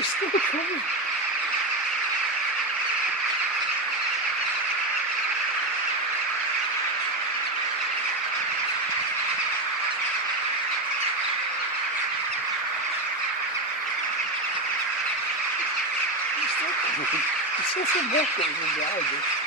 It's still coming. It's still coming. It's still some milk that was inside this.